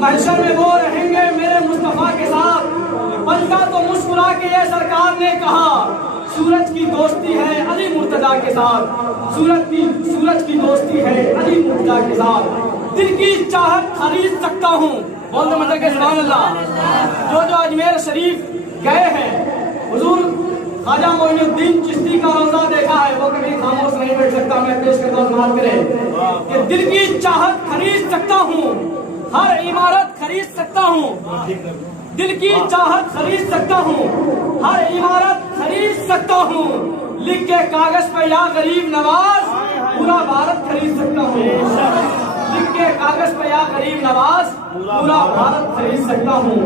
महशर में वो रहेंगे मेरे मुस्तफा के साथ। बनता तो मुस्कुरा के ये सरकार ने कहा, सूरज की दोस्ती है अली मुर्तजा के साथ। सूरज की दोस्ती है अली मुर्तजा के साथ। दिल की चाहत खरीद सकता हूँ, बोल दो मतलब के सुभान अल्लाह। जो अजमेर शरीफ गए हैं, हुजूर ख्वाजा मोइनुद्दीन चिश्ती का रोजा देखा है, वो कभी खामोश नहीं बैठ सकता। मैं पेश करता हूँ समाज करें कि दिल की चाहत खरीद सकता हूँ, हर इमारत खरीद सकता हूँ। दिल की चाहत खरीद सकता हूँ, हर इमारत खरीद सकता हूँ। लिख के कागज पे या गरीब नवाज, पूरा भारत खरीद सकता हूँ। लिख के कागज पे या गरीब नवाज, पूरा भारत खरीद सकता हूँ।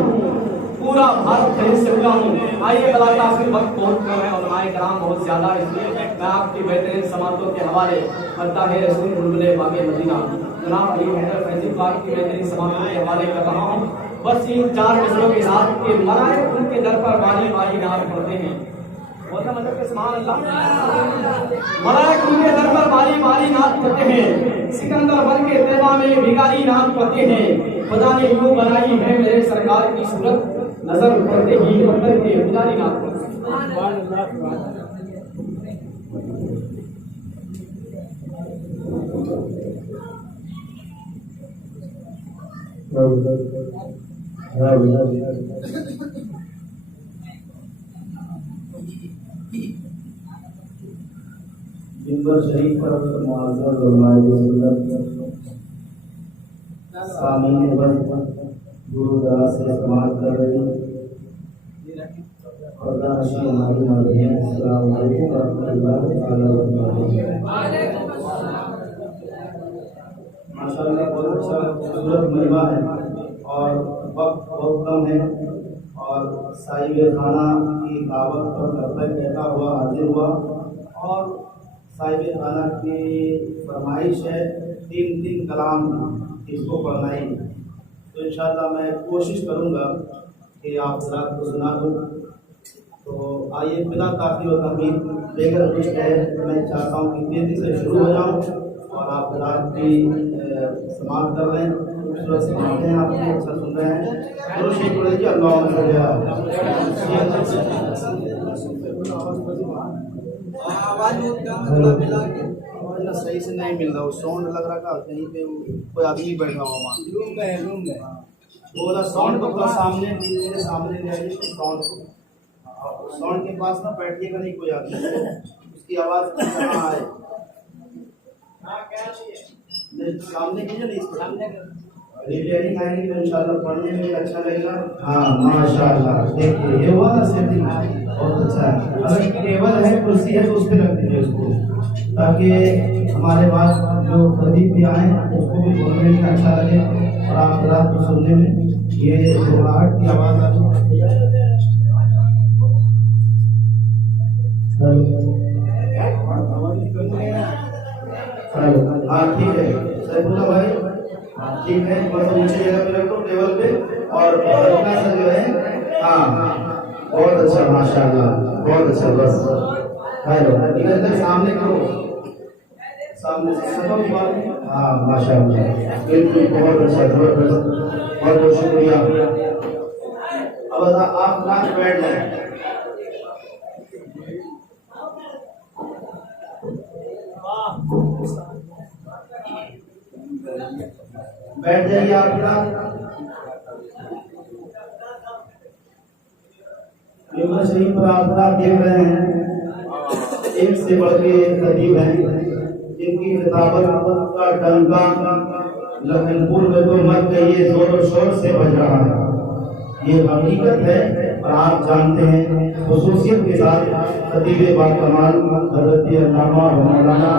पूरा भारत खरीद सकता हूँ। आइए बला काफी वक्त बहुत कम है और उलमाए कराम बहुत ज्यादा, इसलिए मैं आपकी बेहतरीन समातों के हवाले करता है रसूल बुलबुले बागे मदीना जनाब अली हैदर फैजी पाक की बेहतरीन समातों के हवाले कर रहा हूँ। बस इन 4 मिसरों के साथ के मलाए उनके दर पर बारी बारी नाम पढ़ते हैं। बोलता मतलब के सुभान अल्लाह। मलाए उनके दर पर बारी बारी नाम पढ़ते हैं। सिकंदर बन के तैबा में भिखारी नाम पढ़ते हैं। खुदा ने यूं बनाई है मेरे सरकार की सूरत, नजर पड़ते ही पत्थर के पुजारी नाम पढ़ते हैं। मिंबर शरीफ पर मुआज़्ज़ज़ उलमाए सामीन दूर दराज से इस्तेमाल कर रही पर्दा नशीं हमारी मालियाँ। अस्सलाम वालेकुम रहमतुल्लाहि व बरकातुहू। माशाअल्लाह बहुत अच्छा खूबसूरत महिमा है और वक्त बहुत कम है और साहिब खाना की दावत पर लब्बैक कहता हुआ हाजिर हुआ और साहिब खाना की फरमाइश है 3 कलाम इसको पढ़ना ही। तो इंशाअल्लाह मैं कोशिश करूँगा कि आप हज़रात को सुना दूँ। तो आइए बिना ताख़ीर व तमीर लेकर कुछ है, मैं चाहता हूँ कि तेज़ी से शुरू हो जाऊँ और आप हज़रात की समाप्त कर लें। खूबसूरत सुनाते हैं, आप अच्छा सुन रहे हैं। दुरूद शरीफ पढ़ लीजिए। अल्लाह सही से नहीं मिल रहा, वो साउंड लग रहा था कहीं पे कोई आदमी बैठा हुआ वहाँ रूम में वो वाला साउंड को थोड़ा सामने मेरे सामने ले आइए। साउंड के पास ना बैठिएगा नहीं कोई आदमी, उसकी आवाज़ कहाँ आए सामने कीजिए ना, इस सामने रिपेयरिंग आएंगे तो इंशाल्लाह पढ़ने में भी अच्छा लगेगा। हाँ माशाल्लाह, देखिए ये हुआ ना सेटिंग बहुत अच्छा है। अगर टेबल है कुर्सी है तो उस पर रख दीजिए उसको, ताकि हमारे पास जो खरीद भी आए उसको भी बोलने में अच्छा लगे और आप रात को सुनने में ये घबराहट की आवाज़ आती हाँ ठीक है सैफुल्लाह भाई, ठीक है। बस नीचे जगह पे रखो टेबल पे और इतना सा जो है। हाँ बहुत अच्छा माशाल्लाह, बहुत अच्छा। बस हेलो इधर सामने करो, सामने से सब बात। हाँ माशाल्लाह बिल्कुल बहुत अच्छा, बहुत बहुत शुक्रिया। अब आप नाच बैठ जाए। बैठ जाइए आप मिंबर शरीफ पर आप देख रहे हैं एक से बढ़ के खतीब हैं जिनकी खिताबत का डंका लखनपुर में तो मत कहिए जोर शोर से बज रहा है। ये हकीकत है और आप जानते हैं खुसूसियत के साथ खतीब बाकमाल हज़रत अल्लामा मौलाना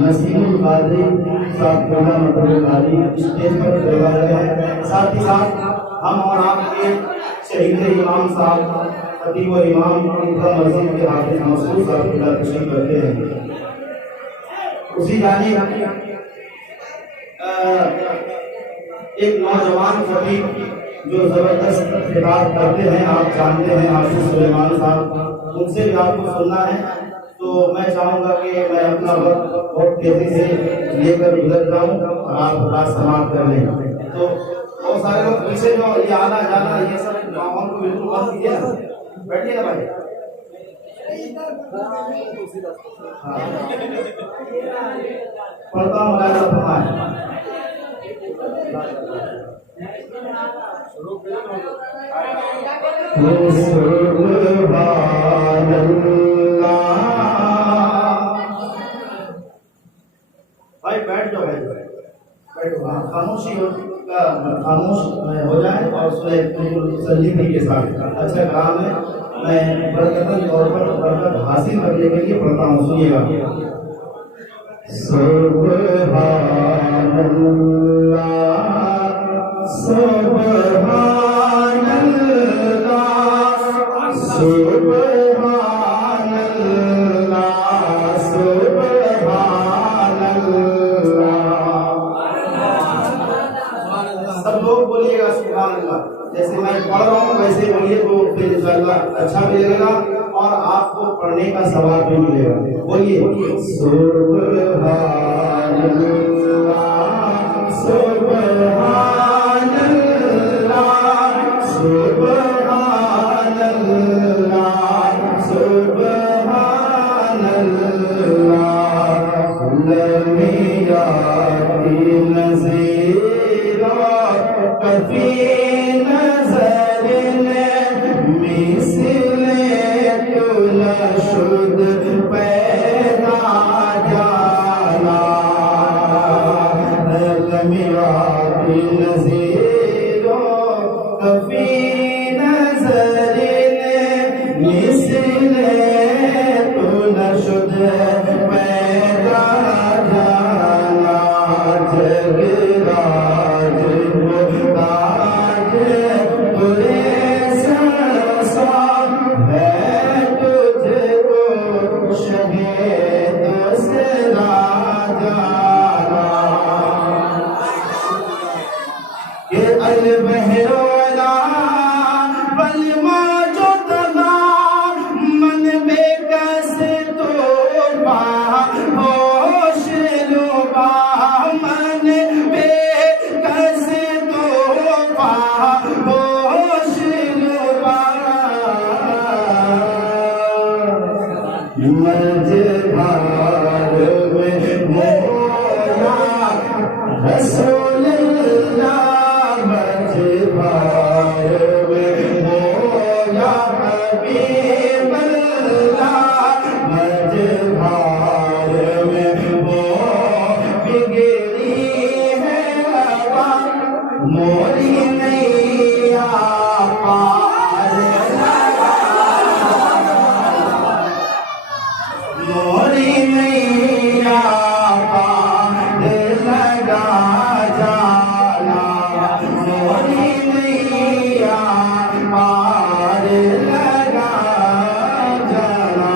नसीमुल कादरी साहब स्टेज पर करवा रहे हैं। साथ ही साथ हम और आपके शहीद इमाम साहब खतीब और इमाम इनका मस्जिद के हाफिज मसूद साहब की तशरीफ करते हैं। उसी जानिब एक नौजवान खतीब जो जबरदस्त खिताब करते हैं, आप जानते हैं हाफिज सुलेमान साहब, उनसे भी आपको सुनना है। तो मैं चाहूँगा कि मैं अपना वक्त बहुत तेजी से लेकर गुजर जाऊँ और आप बात समाप्त कर लें। तो वो सारे लोग पीछे जो ये आना जाना ये सब माहौल को बिल्कुल बंद कीजिए ना, बैठिए ना भाई। पढ़ता हूँ भाई, बैठ जाओ भाई, बैठो। हाँ, खामोशी खामोश हो जाए और संजीदगी के साथ अच्छा काम है। मैं बरकतन तौर पर बरकत हासिल करने के लिए पढ़ता हूँ, सुनिएगा। सुबहानल्लाह सुबहानल्लाह सुबहानल्लाह सुबहानल्लाह। सब लोग बोलिएगा सुबहानल्लाह। जैसे मैं पढ़ रहा हूँ वैसे बोलिए तो फिर इंशाअल्लाह अच्छा भी लगेगा और आपको पढ़ने का सवाब भी मिलेगा। बोलिए सुबहानल्लाह सुबहानल्लाह सुबहानल्लाह सुबहानल्लाह। लमिया की नज़ीरा कफी शुद्ध पैदा जाना लमिया की नज़ीरो कफी नज़रिन मिसले तो न शुद्ध पैदा जाना। जगराज मुहताज तुरे सरसा है बहरोला बलमा जो तगा मन बेकस तो होश लुबा मन बेकस तो होश लुबा। मझधार में मोया रसूलुल्लाह मोरी नैया पार मोरी नैया पार लगा जाना मोरी नैया पार लगा जाना।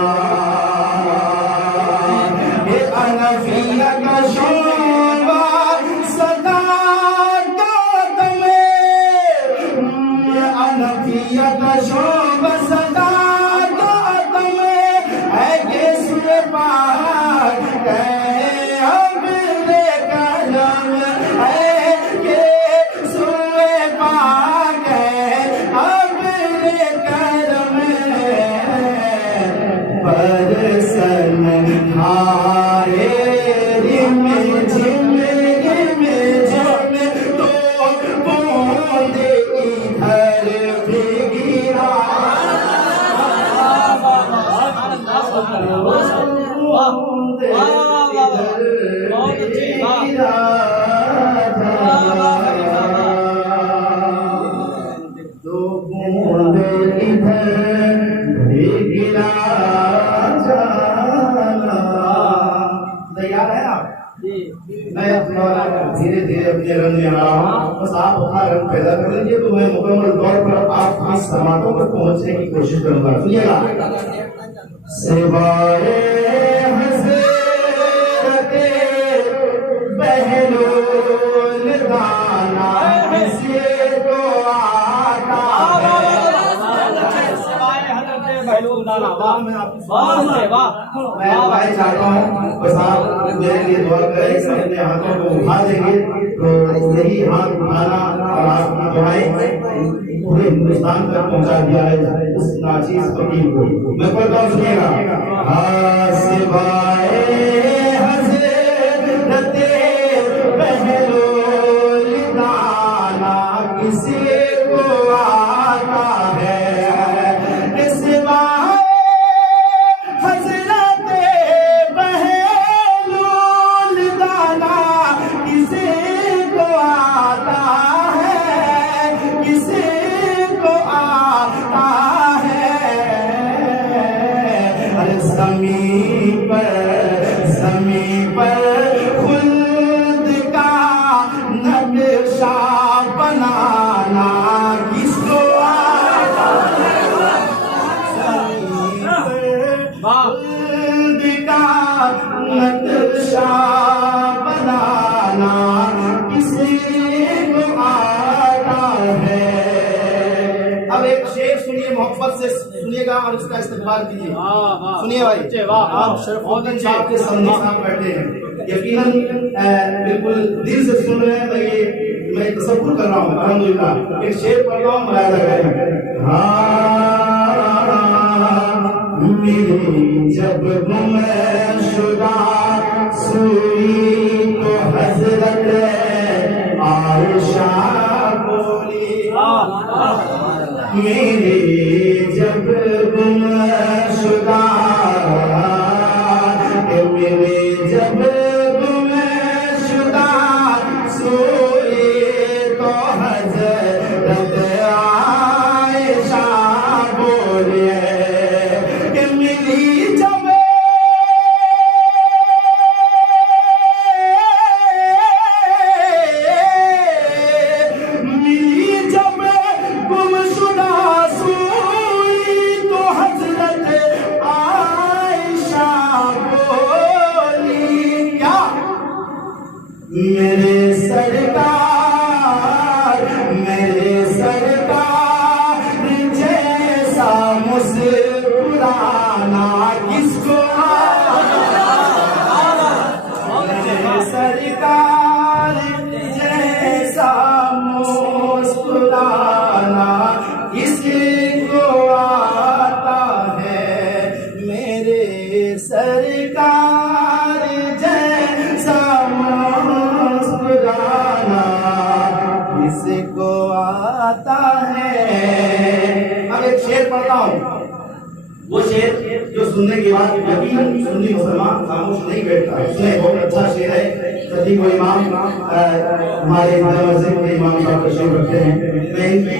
ये अनफिया का शोभा सदा अनफिया का शोभा सदा है ये सुर पार है अपने कलम है ये सुर पार है अपने कलम परसन हारे रिम झिम तो बूंदे इधर भी गिरा। दो बूंद इधर भी गिरा जाना। तैयार है आप? मैं धीरे धीरे अपने रंग में आ रहा हूँ, बस आप अपना रंग पैदा कर लीजिए तो मैं मुकम्मल तौर पर आपकी समातों तक पहुँचने की कोशिश करूंगा। सुनिएगा। सिवाए हज़रते बहलूल दाना से तो आता है। मैं भाई चाहता हूँ बस आप मेरे लिए दुआ करें, अपने हाथों को उठा देंगे तो यही हाथ उठाना और आपकी दुआएं पूरे हिंदुस्तान तक पहुंचा दिया है उस नाचीज फकीर को। मैं पढ़ता हूँ, सुनिएगा। किसी को आता है ज़मीं पर खुल्द का नक्शा बनाना किसको आता है? खुल्द का नक्शा बनाना किसी को आता है। अब एक शेर सुनिए, मोहब्बत से सुनिएगा और उसका इस्तेमाल कीजिए। सुनिए भाई, आप शरफुद्दीन साहब के सामने बैठे हैं, यकीनन बिल्कुल दिल से सुन रहे हैं। तो ये मैं तसव्वुर कर रहा हूँ, अल्हम्दुलिल्लाह। एक शेर पढ़ रहा हूँ, मुलाहिजा करें। मेरी जब गुमशुदा सुई तो हजरत आयशा बोली, मेरे जब गुमशुदा, मेरे जब गुमशुदा सोए तो हजरत आयशा बोले कि मिली जब मेरे सरकार जैसा मुस्कुराना किसको मेरे सरकार जैसा मुस्कुराना किसको आता है? मेरे सरकार जैसा किसको आता है? अब एक शेर पढ़ता हूँ, वो शेर जो सुनने के बाद यकीनन सुन्नी मुसलमान खामोश नहीं बैठता है। उसमें बहुत अच्छा शेर है। सदी को इमाम हमारे मस्जिद के इमाम साहब तशरीफ रखते हैं। मैं इनकी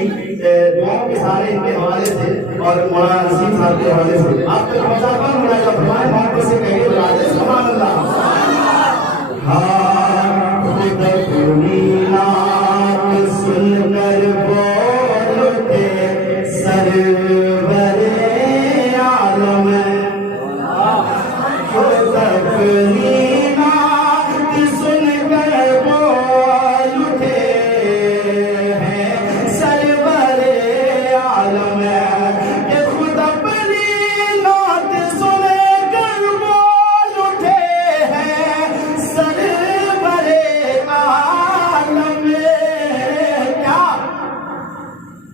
दुआओं के सारे इनके हवाले से और मौलाना नसीम साहब के हवाले से आप तक पहुँचाता हूँ। मुलाहिजा फरमाएं, मोहब्बत से कहिए सुभान अल्लाह। सुनकर बोलते सरवरे आलम, सुनकर बोल उठे हैं सरवरे आलम, ये खुद अपनी नात सुनकर बोल उठे हैं सरवरे आलम।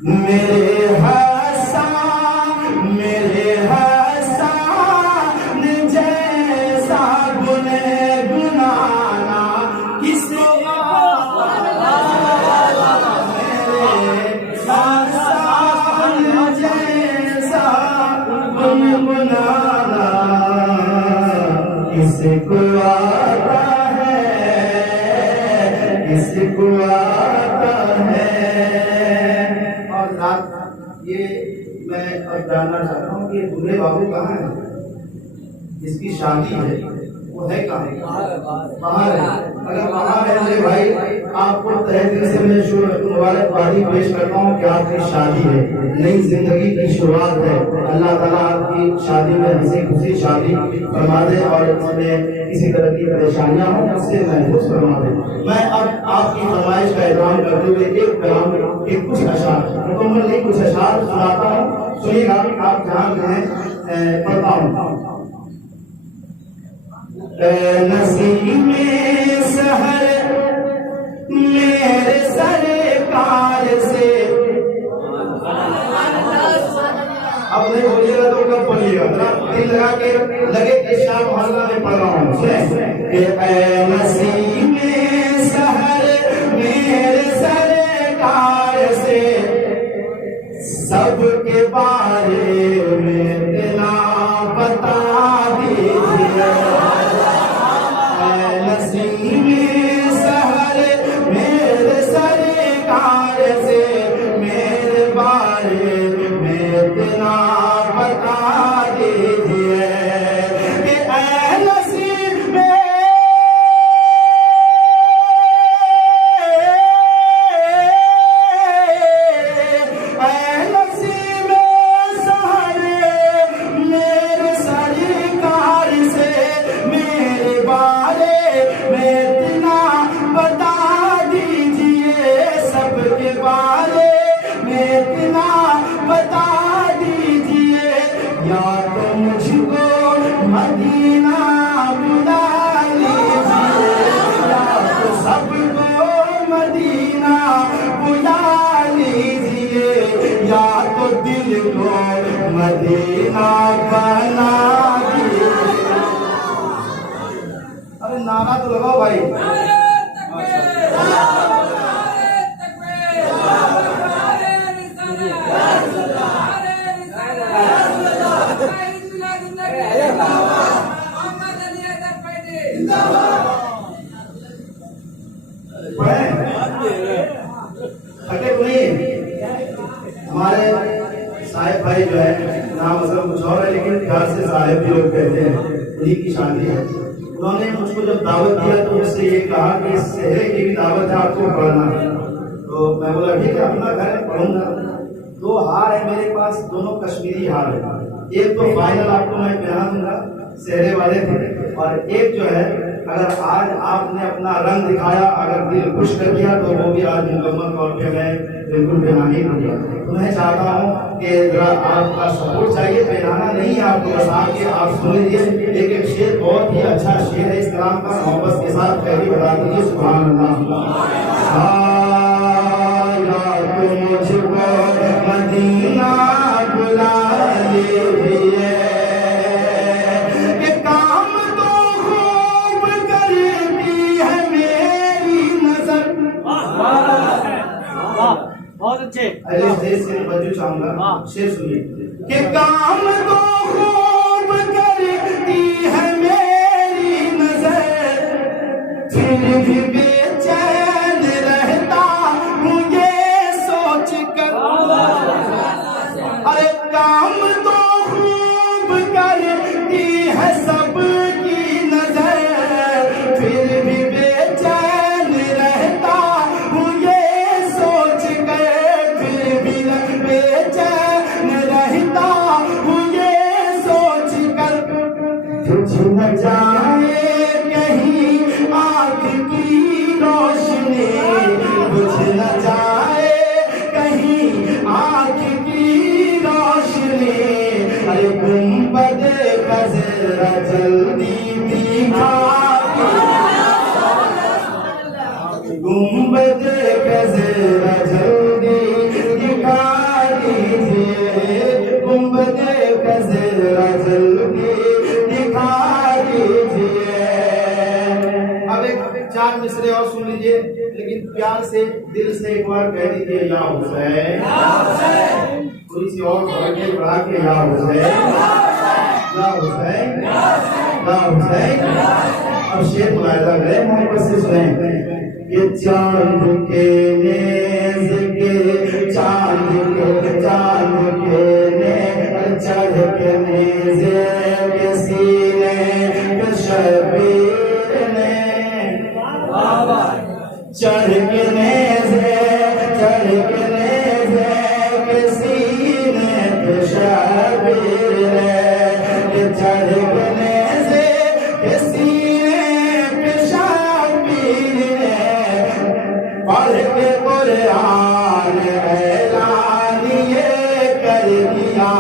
मेरे हसान जैसा गुनगुनाना किसको आता है? मेरे हसान जैसा गुनगुनाना किसको आता है? किसको आता है? ये मैं अब जानना चाहता हूँ कि दूल्हे बाबू कहाँ है? जिसकी शादी है वो है कहाँ? बाहर है। अगर बाहर है मेरे भाई, आपको तहे दिल से मैं मुबारकबादी पेश करता हूँ कि आपकी शादी है, नई जिंदगी की शुरुआत है। अल्लाह ताला आपकी शादी में हंसी खुशी शादी फरमा दे और इसमें किसी तरह की परेशानियां हो उससे महफूज फरमा दे। मैं अब आपकी फरमाइश का एहतराम करते हुए एक कलाम के कुछ अशार मुकम्मल नहीं कुछ अशार सुनाता हूँ। सुनिएगा। आप जहाँ हैं पढ़ता हूँ। नसीमे सहर मेरे सरकार से, अब नहीं बोलिएगा तो कब बोलिएगा, दिल लगा के लगे कि शाम मोहल्ला में पढ़ रहा हूँ। नसीमे सहर मेरे सरकार से, सबके बारे में इतना बता दीजिए। नसीमे सहर मेरे सरकार से, मेरे बारे में इतना बता दीजिए कि नसीमे मदीना बुला लीजिए, या तो सबको मदीना बुला लीजिए, या तो दिल को मदीना बना दीजिए। अरे नारा तो लगाओ भाई। हमारे साहिब भाई जो है, नाम असल कुछ और है लेकिन घर से साहिब भी लोग कहते हैं, उन्हीं की शादी है। उन्होंने मुझको जब दावत दिया तो मुझसे ये कहा कि शहर की भी दावत है, आपको पढ़ना है। तो मैं बोला ठीक है, अपना घर है, पढ़ूंगा। 2 हार है मेरे पास, दोनों कश्मीरी हार है। एक तो फाइनल आपको मैं पहना दूंगा, शहरे वाले थे, और एक जो है अगर आज आपने अपना रंग दिखाया, अगर दिल खुश कर दिया, तो वो भी आज मुकम्मल तौर पे मैं बिल्कुल पहना ही दूंगा। तो मैं चाहता हूँ कि जरा आपका सपोर्ट चाहिए, पहनाना नहीं है आपको, बस आके आप सुन लीजिए। एक शेर बहुत ही अच्छा शेर है, इस कलाम का मोहब्बत के साथ पहले बता दीजिए। सुभान अल्लाह। मुझको मदीना बुला लीजिए, बहुत अच्छे। बच्चों चाहूंगा शेर सुनिए कि काम तो खूब करती है मेरी नजर, फिर भी बेचैन रहता हूँ ये सोच कर। अरे काम तो खूब करती है सबकी नजर, फिर भी बेचैन रहता हूँ ये सोच कर, बेचैन रहता हूँ ये सोच कर। तुझ न जाए कहीं आँख की रोशनी, तुझ न जाए कहीं आँख की रोशनी। अरे गुंबद का जरा जल्दी दिखा, गुंबद का जरा जल्दी दिखा दीजिए, गुंबद का जरा जल्दी दिखा दीजिए। अब एक 4 मिसरे और सुन लीजिए, लेकिन प्यार से दिल से एक बार कह दीजिए या हुसैन। थोड़ी सी और बढ़ा के या हुसैन, या हुसैन, या हुसैन। अब शेर मुलायजा करें, मोहब्बत से सुने। ये चांद के नेज़ के, चांद के चढ़ के नेज़े के सीने के शबीर ने, चढ़ के नेज़े के सीने के शबीर ने, चढ़ के नेज़े के सीने के शबीर ने, पढ़ के कुरान ऐलान ये कर दिया।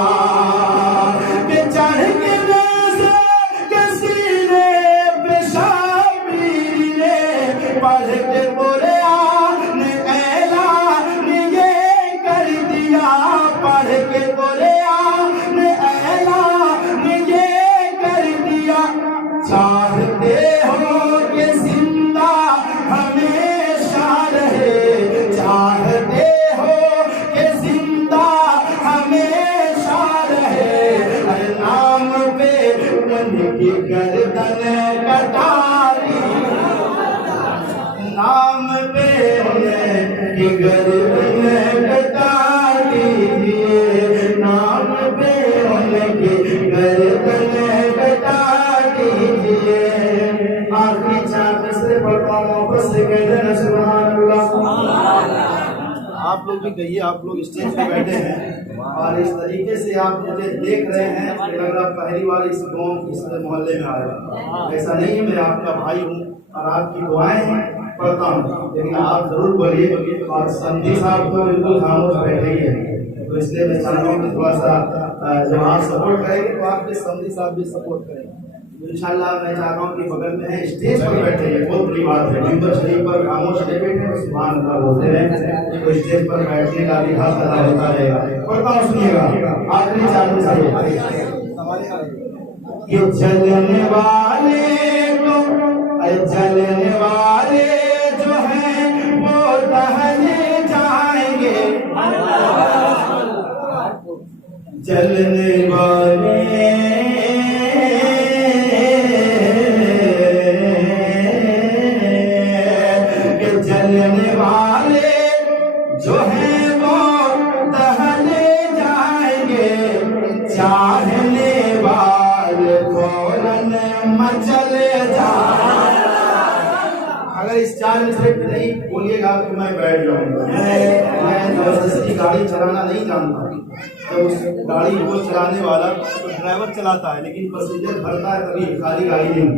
उनकी गर्दन कटा दी, नाम पे उनकी गर्दन कटा दीजिए, नाम पे उनकी गर्दन कटा दीजिए। आखिरी चार से पढ़ता हूँ, बस कह देना सुभान अल्लाह। आप लोग भी कहिए, आप लोग स्टेज पे बैठे हैं और इस तरीके से आप मुझे देख रहे हैं कि लग रहा पहली बार इस गाँव इस मोहल्ले में आया। ऐसा नहीं है, मैं आपका भाई हूँ और आपकी दुआएं हैं पढ़ता हूँ, लेकिन आप जरूर बोलिए। और संधि साहब तो बिल्कुल खामोश बैठे ही है, तो इसलिए मैं चाहता हूँ कि थोड़ा सा जब आप सपोर्ट करेंगे तो आपके संधि साहब भी सपोर्ट करेंगे इंशाल्लाह। मैं चाहता हूँ कि बगल में है, स्टेज पर बैठे हैं, बहुत बड़ी बात है। मिंबर शरीफ पर खामोश नहीं बैठे, सुभान अल्लाह बोलते हैं, तो स्टेज पर बैठने का भी हक अदा होता रहेगा। पढ़ता हूँ, सुनिएगा आखिरी चार में से। ये चलने वाले तो चलने वाले जो हैं वो टहले जाएंगे, चलने वाले चलने वाले जो हैं वो टहले जाएंगे, चाहने वाले फौरन मचल जाएंगे। अगर इस चार मिनट नहीं बोलिएगा तो मैं बैठ जाऊंगा। मैं जबरदस्ती गाड़ी चलाना नहीं जानता। जब उस गाड़ी को चलाने वाला तो ड्राइवर चलाता है, लेकिन पैसेंजर भरता है, तभी खाली गाड़ी नहीं।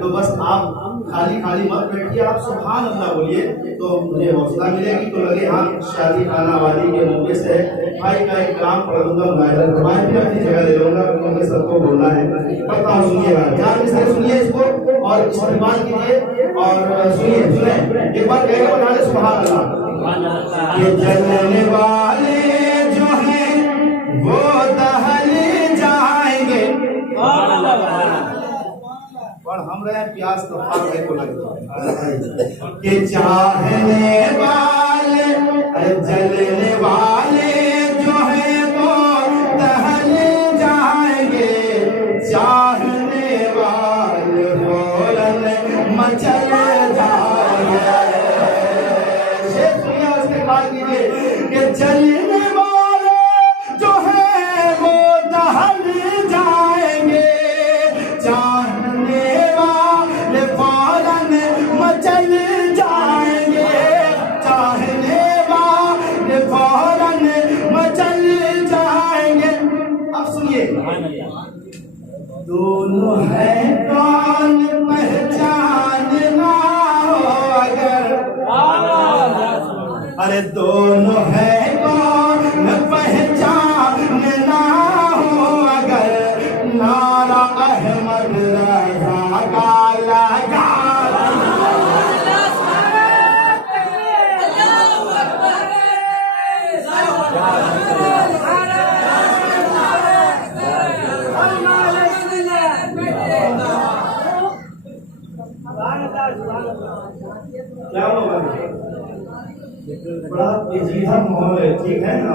तो बस आप खाली खाली मत बैठिए, आप सुभान अल्लाह बोलिए तो मुझे हौसला मिलेगी। तो लगे हाँ शादी खाना वादी के मौके से भाई का एक काम पढ़ दूंगा, मैं भी अपनी जगह ले लूंगा, क्योंकि सबको बोलना है। पता हूँ, सुनिएगा ध्यान से सुनिए इसको और इस्तेमाल कीजिए और सुनिए सुने एक बार कहेगा बता दे सुभान अल्लाह। ये चलने वाले जो हैं वो टहले जाएंगे, और हम रहे प्यास तो फाड़े को लगता कि चाहने वाले जलने वाले जो हैं वो टहले जाएंगे, चाहने वाले फौरन मचल जाएंगे। सुनिए उसके बाद कीजिए कि चलने वाले जो हैं वो टहले जाएंगे, चाहने वाले फौरन मचल जाएंगे, चाहने वाले फौरन मचल जाएंगे। अब सुनिए, दोनों है कौन पहचानना हो अगर, अरे दोनों है कौन पहचानना हो अगर, नारा अहमद रजा का लगा। क्या होगा बड़ा पेचीदा माहौल है, ठीक है ना?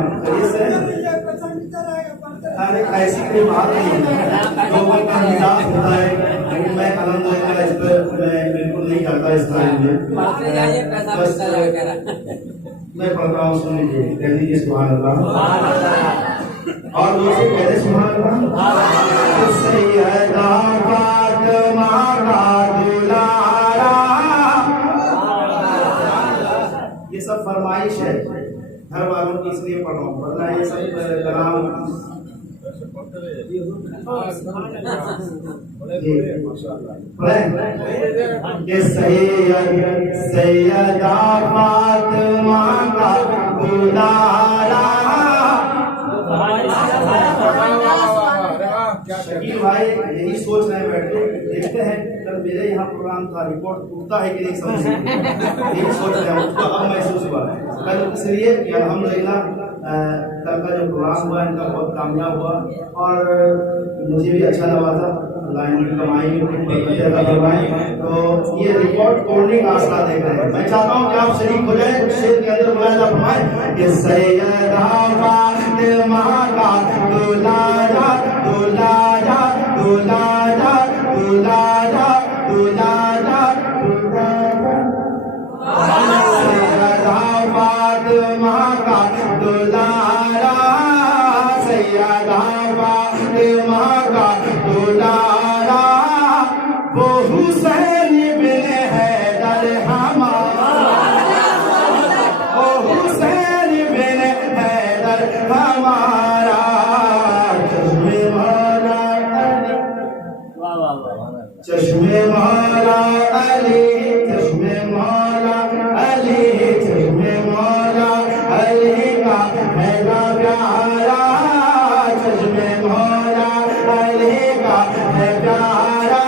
अरे ऐसी कोई बात नहीं है, लोगों का मिजाज होता है, लेकिन मैं अल्हम्दुलिल्लाह इस पर मैं बिल्कुल नहीं करता इस तरह में। बस मैं पढ़ रहा हूँ, सुन लीजिए, कह दीजिए सुभान अल्लाह और दूसरे कह दे सुभान अल्लाह। सैयदा फातिमा का दुलारा, ये सब फरमाइश है घर वालों की, इसलिए पढ़ रहा हूँ, वरना ये सब कलाम सैयदा फातिमा का दुलारा। शकील भाई यही सोच रहे बैठे, देखते हैं कल मेरे यहाँ प्रोग्राम था, रिपोर्ट टूटता है कि नहीं समझ यही सोच रहे हैं, उसको अब महसूस हुआ कल, इसलिए कि अल्हम्दुलिल्लाह कल का जो प्रोग्राम हुआ इनका बहुत कामयाब हुआ और मुझे भी अच्छा लगा था। इनकी कमाई में तो ये रिकॉर्ड तोड़ने का आसरा देख रहे हैं। मैं चाहता हूँ कि आप शरीक हो जाए, शेर के अंदर मुलाजा फरमाएं कि सैयदा फातिमा का दुलारा दुलारा दुलारा दुलारा दुलारा सैयदा फातिमा का दुलारा सैयदा फातिमा का दुलारा वो हुसैन बिन हैदर हमारा वो हुसैन बिन हैदर हमारा चश्मे मौला चश्मे मौला अली चश्मे मौला अली चश्मे मौला अली का हैगा प्यारा चश्मे मौला अली का है प्यारा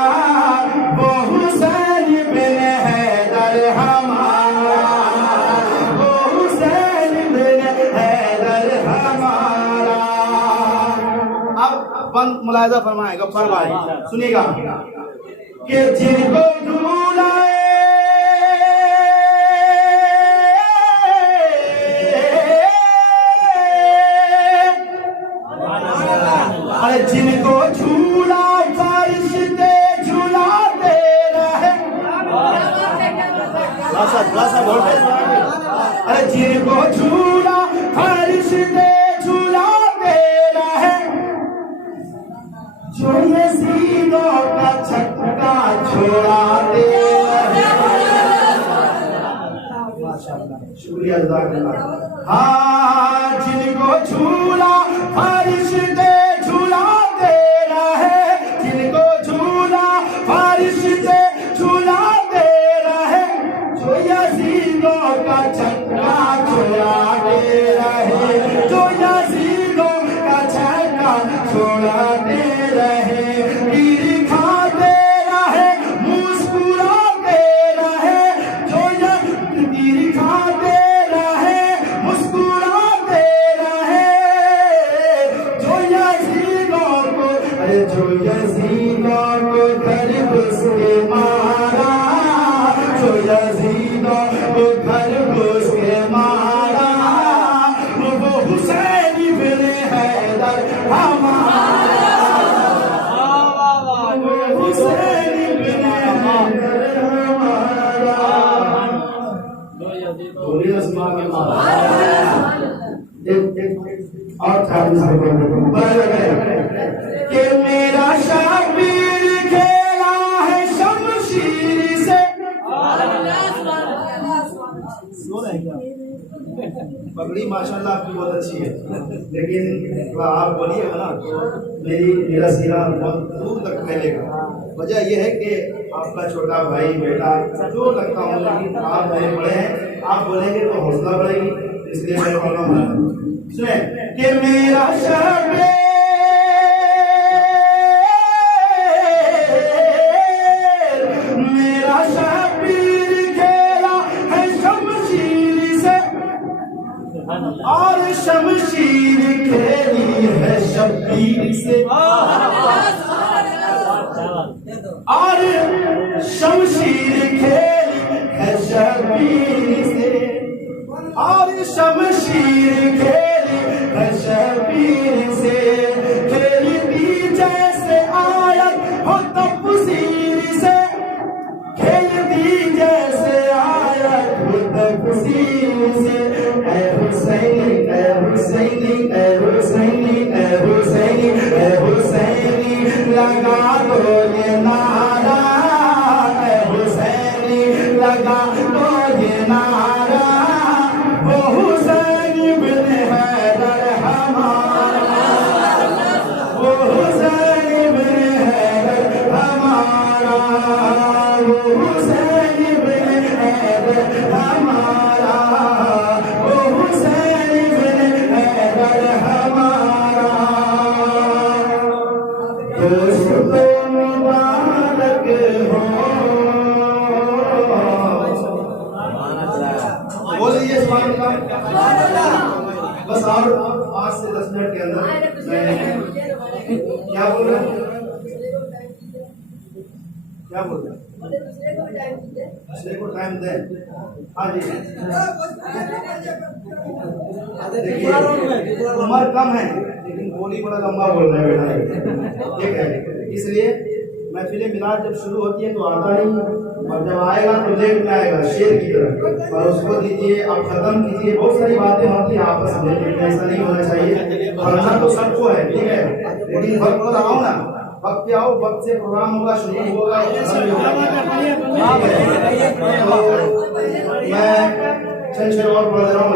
वो हुसैन बिन हैदर हमारा वो हुसैन बिन हैदर हमारा। अब बंद मुलाहिजा फरमाए गफ्फार भाई सुनिएगा कि जिनको ढूंढाए अरे जिनको झूला फरिश्ते झूलाते रहे अरे जिनको झूला फरिश्ते झूलाते रहे जो यजीदों का छक्का छोड़ाते शुक्रिया जज़ाकल्लाह। हाँ जिनको झूला फरिश्ते झूलाते रहे जिनको झूला फरिश्ते झूलाते रहे जो यजीदों का छक्का छोड़ाते रहे जो यजीदों का छक्का छोड़ाते रहे गिर खाते रहे मुस्कुराते रहे जो गिर खाते रहे मुस्कुराते रहे जो यजीदों को अरे जो यजीदों को घर घुस के मारा जो यजीदों को घर घुस के मारा वो हुसैन बिन हैदर हमारा हुसैन बिन हैदर हमारा। और कि मेरा शाबिर खेला है शमशीर से पगड़ी माशाल्लाह आपकी बहुत अच्छी है लेकिन आप बोलिएगा ना तो मेरा सीना बहुत दूर तक फैलेगा। वजह यह है कि आपका छोटा भाई बेटा जो लगता हूँ लेकिन आप मेरे बड़े हैं आप बोलेंगे तो हौसला बढ़ेगी इसलिए मैं बोलना बना सुने कि मेरा शाबिर मेरा शाबिर खेला है शमशीर से और शमशीर खेली है शब्बीर से और शमशीर खेली है शब्बीर से और शमशीर खेली है शब्बीर से खेलती जैसे आयत हो तफसीर से खेलती जैसे आयत हो तफसीर से ऐ हुसैनी ऐ हुसैनी ऐ हुसैनी ऐ हुसैनी ऐ हुसैनी लगा दो ये नारा ऐ हुसैनी लगा दो ये नारा वो हुसैन बिन हैदर हमारा वो हुसैन बिन हैदर हमारा वो हुसैन बिन हैदर हमारा वो हुसैन बिन हैदर हमारा। दोस्त मुबारक हो बोलिए बस और 5 से 10 मिनट के अंदर क्या बोल रहे हैं क्या बोल रहे हैं दूसरे को टाइम दे। हाँ जी देखिए उम्र कम है लेकिन बोली बड़ा लंबा बोल रहे हैं बेटा ठीक है इसलिए महफिल मिलाद जब शुरू होती है तो आता नहीं, और जब आएगा तो लेट में आएगा शेर की तरह, और उसको दीजिए आप खत्म कीजिए। बहुत सारी बातें होती है आपस में, लेकिन ऐसा नहीं होना चाहिए। पढ़ना तो सबको है, ठीक है, लेकिन वक्त पर आओ ना, वक्त पे आओ, वक्त से प्रोग्राम होगा, शुरू होगा। मैं चंद शेर और पढ़ रहा हूँ,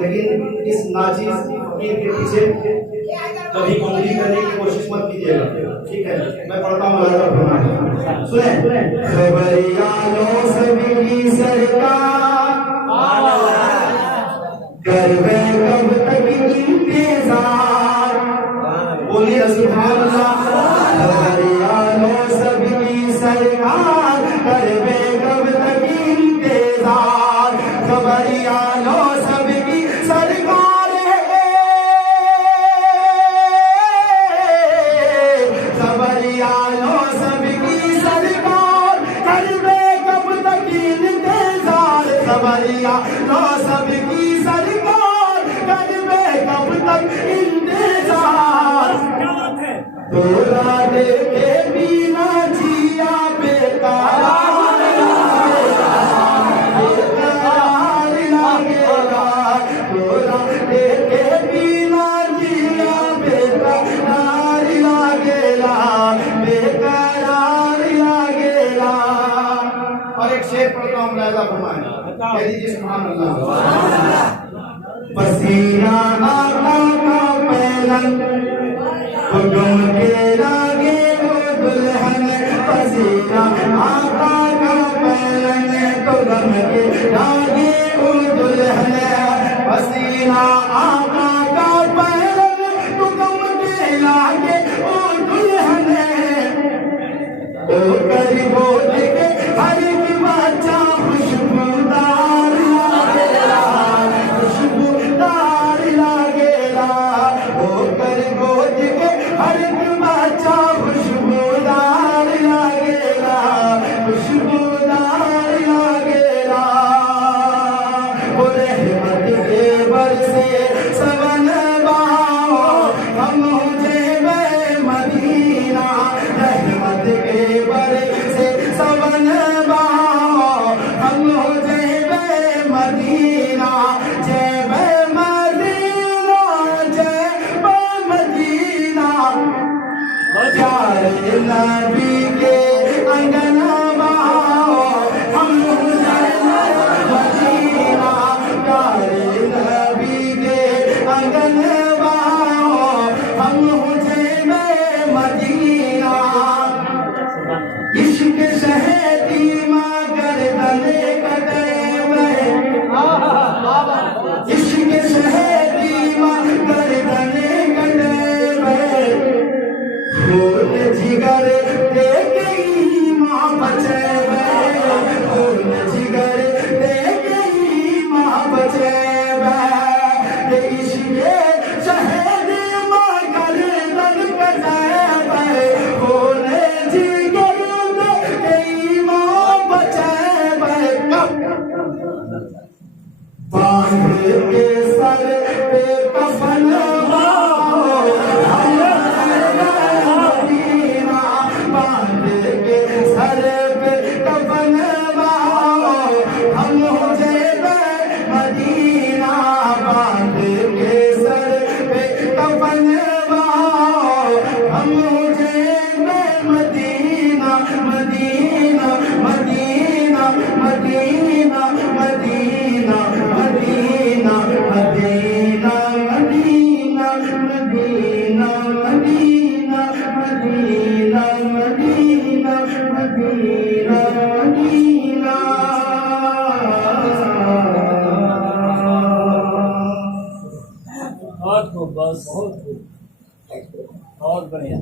लेकिन इस नाचीज फकीर के पीछे कभी उंगली करने की कोशिश मत कीजिएगा, ठीक है। मैं पढ़ता हूँ, सुने। खबरियालों सभी सरकार करवे कब तक इंतजार, बोलिए सुभान अल्लाह। खबरियालों सभी सरकार करवे कब तक इंतजार, खबरियालों सभी सरकार सबकी सरकार करवे कब तक इंतजार, तोरा देखे बिना जिया बेकार लागेगा, तोरा देखे बिना जिया बेकार लागेगा, बेकरार लागेगा। और एक शेर पढ़ता हूँ, मुलाहिजा फरमाएं, कह दीजिए सुभान अल्लाह। पसीना आका का पहलन तो गम के लागे वो दुल्हन, पसीना आका का पहलन तो गम के लागे वो दुल्हन, पसीना आका का पहलन तो गम के लागे वो दुल्हन, ओ गरीबों के हर एक बच्चा खुशबूदार लागेला, ओ गरीबों के हर एक बच्चा खुशबूदार लागेला, खुशबूदार लागेला। ओ रहमत के बरसे सबन बाओ हम जेबे मदीना, रहमत के बरसे सबन बाओ हम जेबे मदीना, जेबे मदीना, जेबे मदीना, प्यारे नबी के अंगनवा हम जेबे मदीना, प्यारे नबी के अंगनवा हम जेबे मदीना। इश्क शहदी माँ गर्दने कटेवे, इश्क शहदी माँ गर्दने कटेवे, खून जिगर दे गई माँ बचेवे, खून जिगर दे गई माँ बचेवे, इश्क शहदी माँ गर्दन कटेवे, खून जिगर दे गई माँ बचेवे। बांध के सर पे कफन मदीना, बांध के सर पे कफन हम जेबे मदीना, बांध के सर पे कफन हम जेबे Medina, Medina Medina Medina Medina Medina Medina Medina Medina Medina Medina Medina Medina Medina. बहुत खूब, बस बहुत बढ़िया।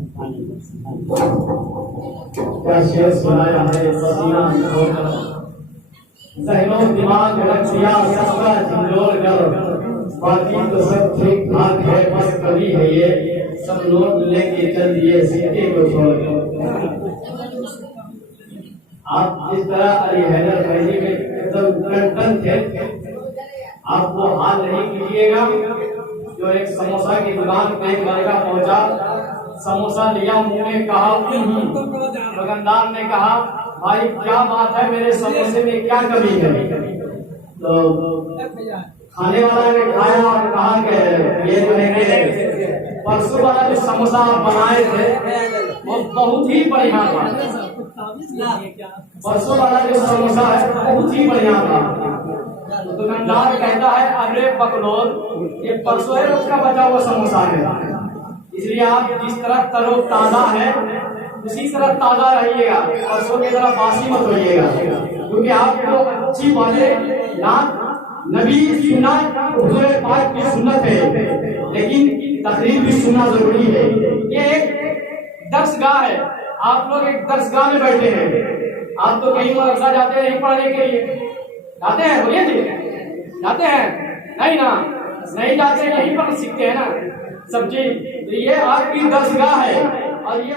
क्या शेर सुनाया है, पसीना जहनों दिमाग रख दिया सबका झंझोर कर, बाकी तो सब ठीक ठाक है, बस कभी है ये सब नोट लेके चल दिए सिक्के को छोड़। आप जिस तरह अली हैदर फैजी में एकदम टन थे, आप वो हाल नहीं कीजिएगा जो एक समोसा की दुकान पे एक लड़का पहुंचा, समोसा लिया, मुंह में कहा दुकानदार ने कहा भाई क्या बात है, मेरे समोसे में क्या कमी है? तो खाने वाला ने खाया और कहा कि ये जो है परसों वाला जो समोसा आप बनाए थे वो बहुत ही बढ़िया था। परसों वाला जो समोसा है बहुत ही बढ़िया था। तो दुकानदार कहता है अरे बकलोल, ये परसों है उसका बचा हुआ समोसा है, इसलिए आप जिस तरह तरोताजा है उसी तरह ताजा रहिएगा, परसों की तरह बासी मत होइएगा, क्योंकि आपको अच्छी बातें ना नबी सुन्नत हुजूर पाक की सुन्नत है, लेकिन तकरीर भी सुनना जरूरी है। ये एक दर्सगाह है, आप लोग एक दर्सगाह में बैठे हैं। आप तो कहीं मदरसा जाते हैं पढ़ने के लिए, जाते हैं? बोलिए जी, जाते हैं? नहीं ना, नहीं जाते, यहीं पर सीखते हैं ना सब चीज। तो ये आपकी दर्सगाह है और ये